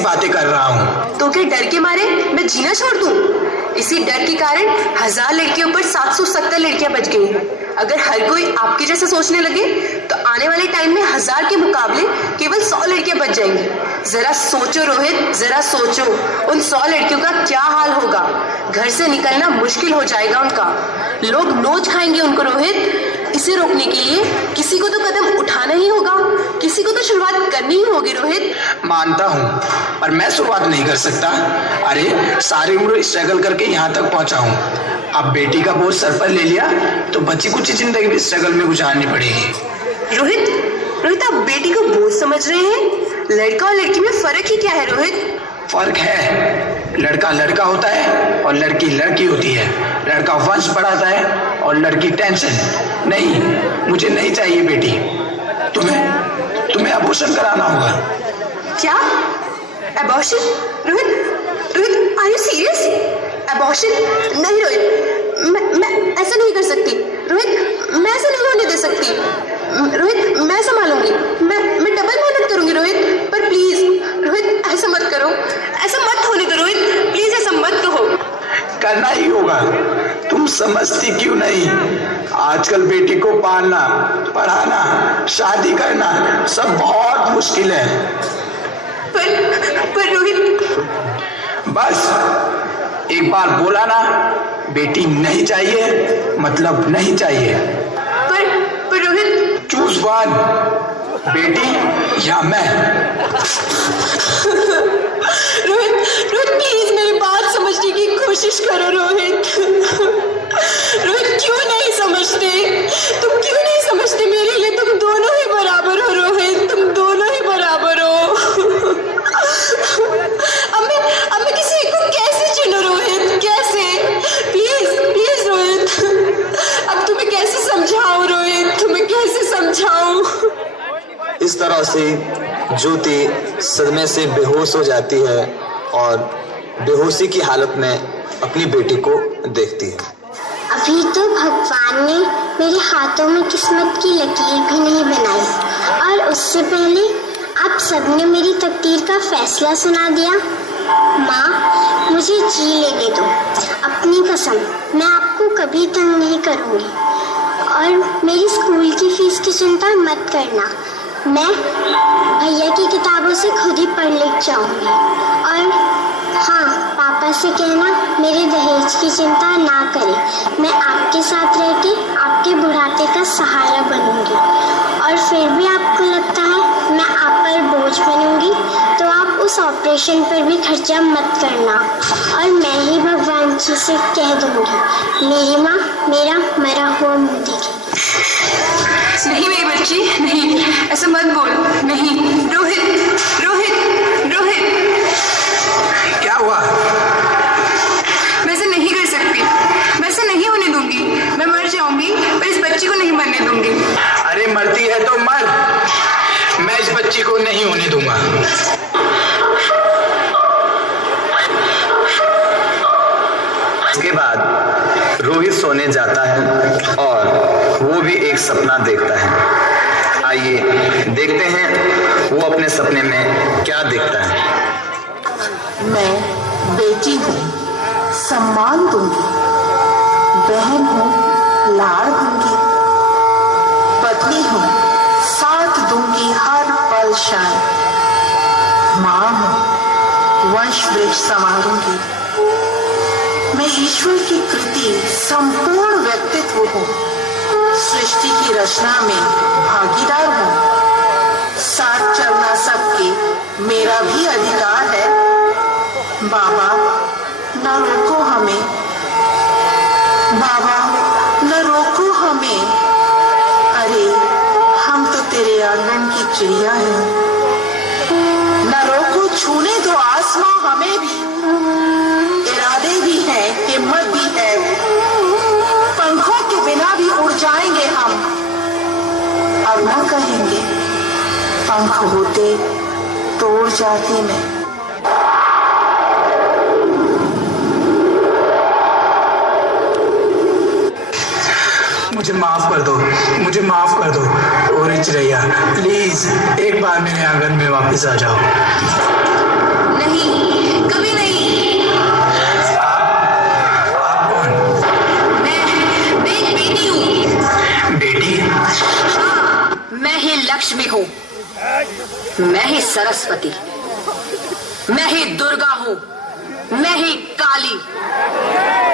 बातें कर रहा हूँ। तो क्या डर के मारे मैं जीना छोड़ दूं? इसी डर के कारण 1000 लड़कियों पर 770 लड़कियां बच गई। अगर हर कोई आपके जैसा सोचने लगे तो आने वाले टाइम में 1000 के मुकाबले केवल 100 लड़कियां बच जाएंगी। जरा सोचो रोहित, जरा सोचो, उन 100 लड़कियों का क्या हाल होगा। घर से निकलना मुश्किल हो जाएगा उनका, लोग नोच खाएंगे उनको। रोहित, इसे रोकने के लिए किसी को तो कदम उठाना ही होगा, किसी को तो शुरुआत करनी ही होगी। रोहित, मानता हूँ, पर मैं शुरुआत नहीं कर सकता। अरे सारी उम्र स्ट्रगल करके यहाँ तक पहुँचा हूँ, अब बेटी का बोझ सर पर ले लिया तो बची कुछ जिंदगी भी स्ट्रगल में गुजारनी पड़ेगी। रोहित आप बेटी को बोझ समझ रहे हैं? लड़का और लड़की में फर्क ही क्या है रोहित? फर्क है, लड़का लड़का होता है और लड़की लड़की होती है। लड़का वंश बढ़ाता है और लड़की टेंशन। नहीं, मुझे नहीं चाहिए बेटी। तुम्हें अबॉर्शन कराना होगा। क्या? Abortion? Rohit are you serious? Abortion? नहीं रोहित, मैं ऐसा नहीं कर सकती। रोहित, मैं ऐसा नहीं होने दे सकती। रोहित, मैं संभालूंगी, मैं डबल मेहनत करूंगी रोहित, पर प्लीज रोहित ऐसा मत करो, ऐसा मत होने दो रोहित, प्लीज ऐसा मत कहो। करना ही होगा, तुम समझती क्यों नहीं? आजकल बेटी को पालना, पढ़ाना, शादी करना सब बहुत मुश्किल है। पर रोहित, बस एक बार बोला ना, बेटी नहीं चाहिए मतलब नहीं चाहिए। पर रोहित, चूज वन, बेटी या मैं। रोहित प्लीज मेरी बात समझने की कोशिश करो रोहित। रोहित क्यों नहीं समझते? तुम क्यों नहीं समझते? मेरे लिए तुम दोनों ही बराबर हो रोहित, तुम दोनों ही बराबर हो। अब मैं किसी को कैसे चुनूं रोहित, कैसे? प्लीज रोहित, अब तुम्हें कैसे समझाऊं रोहित, तुम्हें कैसे समझाऊं? इस तरह से ज्योति सदमे से बेहोश हो जाती है और बेहोशी की हालत में अपनी बेटी को देखती है। अभी तो भगवान ने मेरे हाथों में किस्मत की लकीर भी नहीं बनाई और उससे पहले आप सबने मेरी तकदीर का फैसला सुना दिया। माँ, मुझे जी लेने दो, अपनी कसम मैं आपको कभी तंग नहीं करूँगी और मेरी स्कूल की फीस की चिंता मत करना। मैं भैया की किताबों से खुद ही पढ़ लिख जाऊँगी और हाँ, पापा से कहना मेरे दहेज की चिंता ना करें। मैं आपके साथ रह के आपके बुढ़ापे का सहारा बनूंगी और फिर भी आपको लगता है मैं आप पर बोझ बनूंगी तो आप उस ऑपरेशन पर भी खर्चा मत करना और मैं ही भगवान जी से कह दूंगी मेरी माँ मेरा मरा हुआ मुँह देखेगी। नहीं मेरी बच्ची, नहीं, ऐसा मत बोल। नहीं रोहित, क्या हुआ? मैं ऐसा नहीं कर सकती, मैं ऐसा नहीं होने दूंगी। मैं मर जाऊंगी पर इस बच्ची को नहीं मरने दूंगी। अरे मरती है तो मर, मैं इस बच्ची को नहीं होने दूंगा। इसके बाद रोहित सोने जाता है और वो भी एक सपना देखता है। आइए देखते हैं वो अपने सपने में क्या देखता है। मैं बेटी हूँ, सम्मान दूंगी, बहन हूँ, लाड़ दूंगी, पत्नी हूँ, साथ दूंगी हर पल क्षण, माँ हूँ, वंश वृक्ष संवारूंगी। मैं ईश्वर की कृति संपूर्ण व्यक्तित्व हूँ, सृष्टि की रचना में भागीदार हूँ, साथ चलना सबके मेरा भी अधिकार है। बाबा न रोको हमें, बाबा न रोको हमें, अरे हम तो तेरे आंगन की चिड़िया हैं। न रोको, छूने दो आसमां हमें भी, इरादे भी हैं, हिम्मत भी है, पंखों के बिना भी उड़ जाएंगे हम। अब न कहेंगे पंख होते तो उड़ जाती मैं। मुझे माफ कर दो, मुझे माफ कर दो। ओ रिच रैया, प्लीज एक बार मेरे आंगन में वापस आ जाओ। नहीं, कभी नहीं। आप कौन? मैं एक बेटी हूँ। बेटी? हाँ, मैं ही लक्ष्मी हूँ, मैं ही सरस्वती, मैं ही दुर्गा हूँ, मैं ही काली,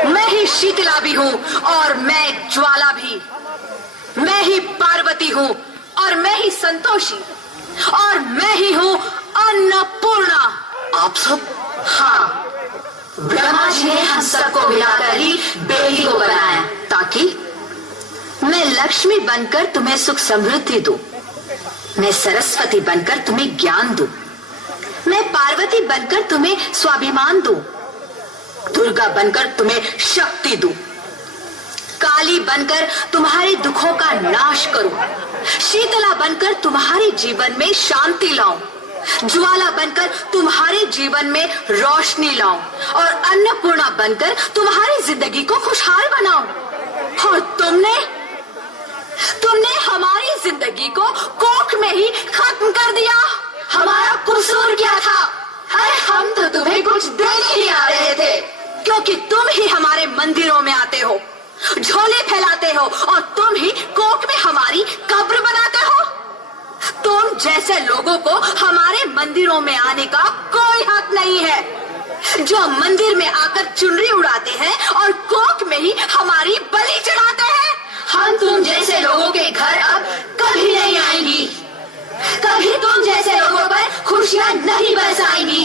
मैं ही शीतला भी हूँ और मैं ज्वाला भी, मैं ही पार्वती हूँ और मैं ही संतोषी, और मैं ही हूँ अन्नपूर्णा। आप सब? हाँ, ब्रह्मा जी ने हम सबको मिलाकर ही बेटी को बनाया ताकि मैं लक्ष्मी बनकर तुम्हें सुख समृद्धि दूं, मैं सरस्वती बनकर तुम्हें ज्ञान दूं, मैं पार्वती बनकर तुम्हें स्वाभिमान दूं, दुर्गा बनकर तुम्हें शक्ति दूं, काली बनकर तुम्हारे दुखों का नाश करूं, शीतला बनकर तुम्हारे जीवन में शांति लाऊं, ज्वाला बनकर तुम्हारे जीवन में रोशनी लाऊं और अन्नपूर्णा बनकर तुम्हारी जिंदगी को खुशहाल बनाऊं। और तुमने हमारी जिंदगी को कोख में ही खत्म कर दिया। हमारा कसूर क्या था? अरे हम तो तुम्हें कुछ देने ही आ रहे थे, क्योंकि तुम ही हमारे मंदिरों में आते हो, झोले फैलाते हो और तुम ही कोख में हमारी कब्र बनाते हो। तुम जैसे लोगों को हमारे मंदिरों में आने का कोई हक नहीं है, जो मंदिर में आकर चुनरी उड़ाते हैं और कोख में ही हमारी बलि चढ़ाते हैं। हम तुम जैसे लोगों के घर अब कभी नहीं आएंगी, कभी तुम जैसे लोगों पर खुशियां नहीं बरसाएंगी,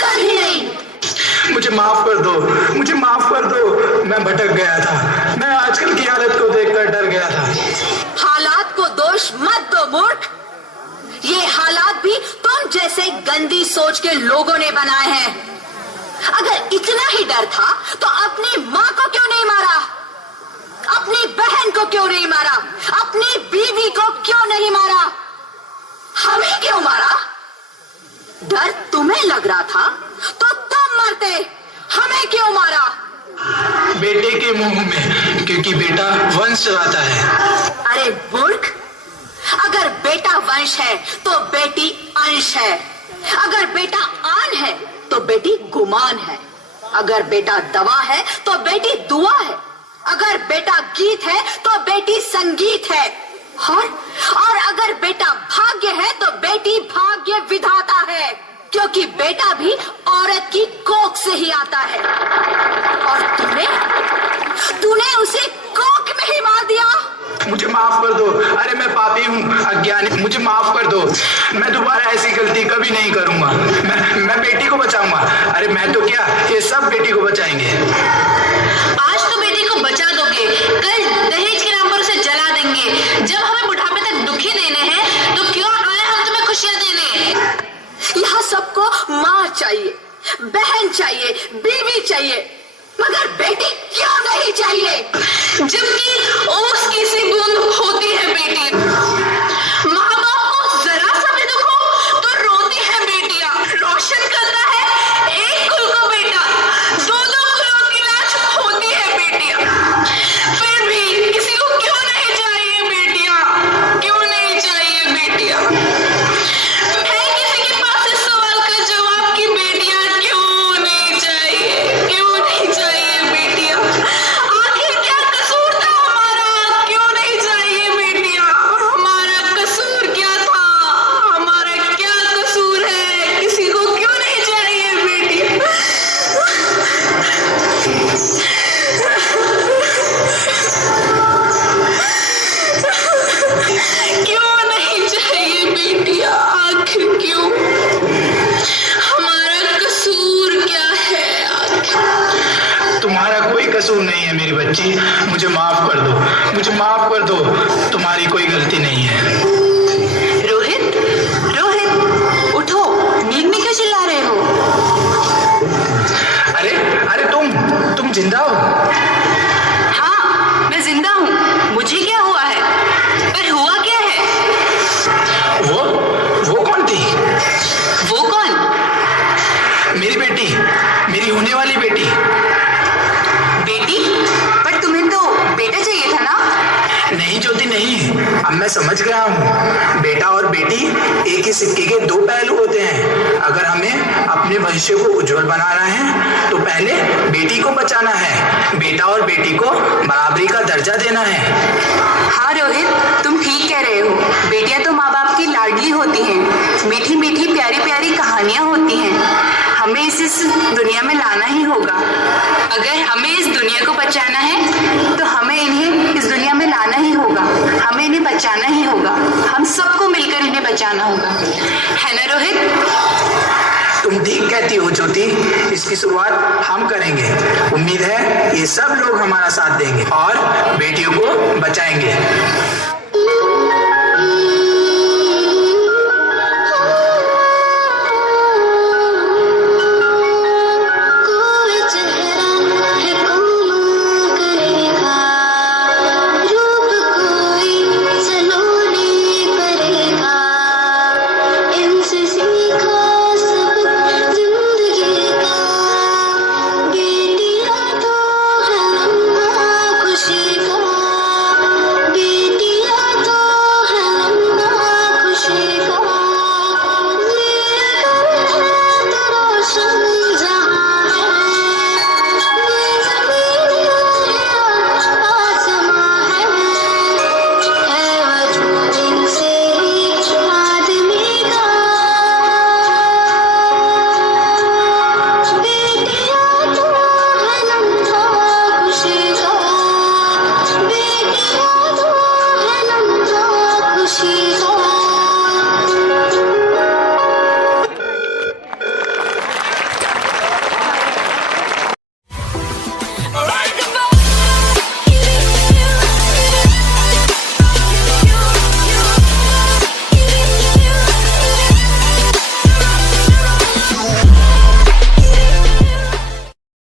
कभी नहीं। मुझे माफ कर दो, मुझे माफ कर दो। मैं भटक गया था, मैं आजकल की हालत को देखकर डर गया था। हालात को दोष मत दो मूर्ख, ये हालात भी तुम जैसे गंदी सोच के लोगों ने बनाए हैं। अगर इतना ही डर था तो अपनी माँ को क्यों नहीं मारा, अपनी बहन को क्यों नहीं मारा, अपनी बीवी को क्यों नहीं मारा, हमें क्यों मारा? डर तुम्हें लग रहा था तो तुम मरते, हमें क्यों मारा? बेटे के मुंह में, क्योंकि बेटा वंश चलाता है। अरे मूर्ख, अगर बेटा वंश है तो बेटी अंश है, अगर बेटा आन है तो बेटी गुमान है, अगर बेटा दवा है तो बेटी दुआ है, अगर बेटा गीत है तो बेटी संगीत है, और अगर बेटा भाग्य है तो बेटी भाग्य विधाता है, क्योंकि बेटा भी औरत की कोख से ही आता है। और तूने उसे कोख में ही मार दिया। मुझे माफ कर दो। अरे मैं पापी हूँ, अज्ञानी, मुझे माफ कर दो। मैं दोबारा ऐसी गलती कभी नहीं करूंगा। मैं बेटी को बचाऊंगा। अरे मैं तो क्या, ये सब बेटी को बचाएंगे। आज तो बेटी को बचा दोगे, कल दहेज के नाम पर उसे जला देंगे। जब हमें बुढ़ापे तक दुखी देने हैं तो क्यों आए हम तुम्हें खुशियां देने। यहाँ सबको माँ चाहिए, बहन चाहिए, बीवी चाहिए, मगर बेटी क्यों नहीं चाहिए? जबकि ओस की सी बूंद होती है बेटी। माँ बाप को जरा सा भी दुख हो तो रोती है बेटियां। रोशन करता है एक कुल को बेटा, दो दो कुलों की लाज होती है बेटियां। फिर भी किसी को क्यों नहीं चाहिए बेटियां, क्यों नहीं चाहिए बेटियां? है किसी के पास इस सवाल का जवाब कि बेटियां क्यों नहीं चाहिए, क्यों नहीं चाहिए बेटियां? आखिर क्या कसूर था हमारा, क्यों नहीं चाहिए बेटियां? हमारा कसूर क्या था, हमारा क्या कसूर है, किसी को क्यों नहीं चाहिए बेटियां? क्यों नहीं चाहिए बेटियां, आखिर क्यों? हमारा कसूर क्या है आखिर? तुम्हारा कोई कसूर नहीं है मेरी बच्ची। मुझे माफ कर दो, मुझे माफ कर दो। तुम्हारी कोई गलती नहीं है। रोहित, रोहित, उठो, नींद में क्यों चिल्ला रहे हो? अरे अरे तुम जिंदा हो? हाँ, मैं जिंदा हूँ। मुझे क्या हुआ है? पर हुआ क्या है? वो कौन थी? वो कौन? मेरी बेटी, मेरी होने वाली बेटी। बेटी? पर तुम्हें तो बेटा चाहिए था ना? नहीं ज्योति नहीं, अब अब मैं समझ गया हूँ, बेटा और बेटी एक ही सिक्के के दो पहलू होते हैं। अगर हमें अपने भविष्य को उज्जवल बनाना है तो पहले बेटी को बचाना है, बेटा और बेटी को बराबरी का दर्जा देना है। हाँ रोहित, तुम ठीक कह रहे हो। बेटियां तो माँ बाप की लाडली होती हैं, मीठी मीठी प्यारी प्यारी कहानियां होती हैं। हमें इस दुनिया में लाना ही होगा। अगर हमें इस दुनिया को बचाना है तो हमें इन्हें इस दुनिया में लाना ही होगा, हमें इन्हें बचाना ही होगा। हम सबको मिलकर इन्हें बचाना होगा, है ना रोहित? तुम ठीक कहती हो ज्योति, इसकी शुरुआत हम करेंगे। उम्मीद है ये सब लोग हमारा साथ देंगे और बेटियों को बचाएंगे।